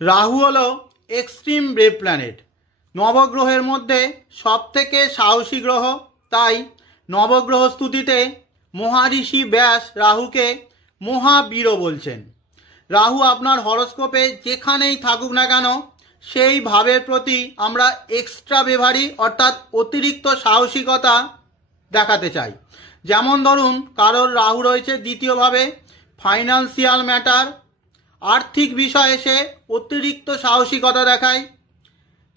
রাহু হলো extreme brave planet, নবগ্রহের মধ্যে সবথেকে সাহসী গ্রহ। তাই নবগ্রহ স্তুতিতে মহারিষি ব্যাস রাহুকে মহাবীরও বলছেন। রাহু আপনার হরস্কোপে যেখানেই থাকুক না কেন, সেই ভাবের প্রতি আমরা এক্সট্রা বেভারি অর্থাৎ অতিরিক্ত সাহসিকতা দেখাতে চাই। যেমন ধরুন, কারোর রাহু রয়েছে দ্বিতীয়ভাবে, ফাইন্যান্সিয়াল ম্যাটার, আর্থিক বিষয়ে সে অতিরিক্ত সাহসিকতা দেখায়।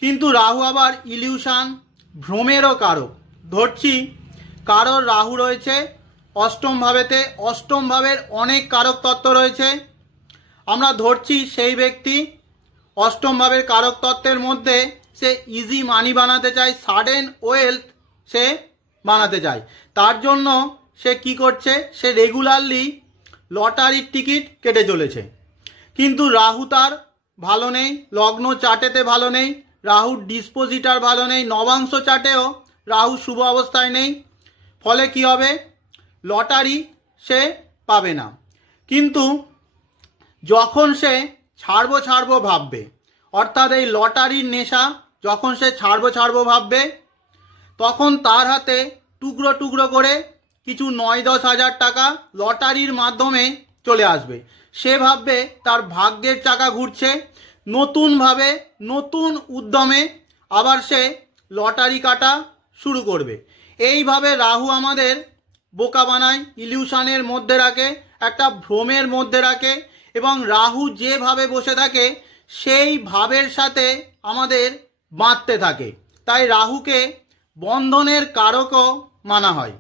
কিন্তু রাহু আবার ইলিউশন, ভ্রমেরও কারক। ধরছি কারোর রাহু রয়েছে অষ্টম ভাবেতে, অষ্টম ভাবের অনেক কারক তত্ত্ব রয়েছে। আমরা ধরছি সেই ব্যক্তি অষ্টম ভাবের কারক তত্ত্বের মধ্যে সে ইজি মানি বানাতে চায়, সাডেন ওয়েলথ সে বানাতে চায়। তার জন্য সে কি করছে, সে রেগুলারলি লটারির টিকিট কেটে চলেছে। কিন্তু রাহু তার ভালো নেই, লগ্ন চার্টেতে ভালো নেই, রাহুর ডিসপোজিটার ভালো নেই, নবাংশ চার্টেও রাহু শুভ অবস্থায় নেই। ফলে কি হবে, লটারি সে পাবে না। কিন্তু যখন সে ছাড়বো ভাববে, অর্থাৎ এই লটারির নেশা যখন সে ছাড়বো ভাববে, তখন তার হাতে টুকরো টুকরো করে কিছু 9-10 হাজার টাকা লটারির মাধ্যমে চলে আসবে। সে ভাববে তার ভাগ্যের চাকা ঘুরছে, নতুনভাবে নতুন উদ্যমে আবার সে লটারি কাটা শুরু করবে। এইভাবে রাহু আমাদের বোকা বানায়, ইলিউশনের মধ্যে রাখে, একটা ভ্রমের মধ্যে রাখে, এবং রাহু যেভাবে বসে থাকে সেই ভাবের সাথে আমাদের বাঁধতে থাকে। তাই রাহুকে বন্ধনের কারকও মানা হয়।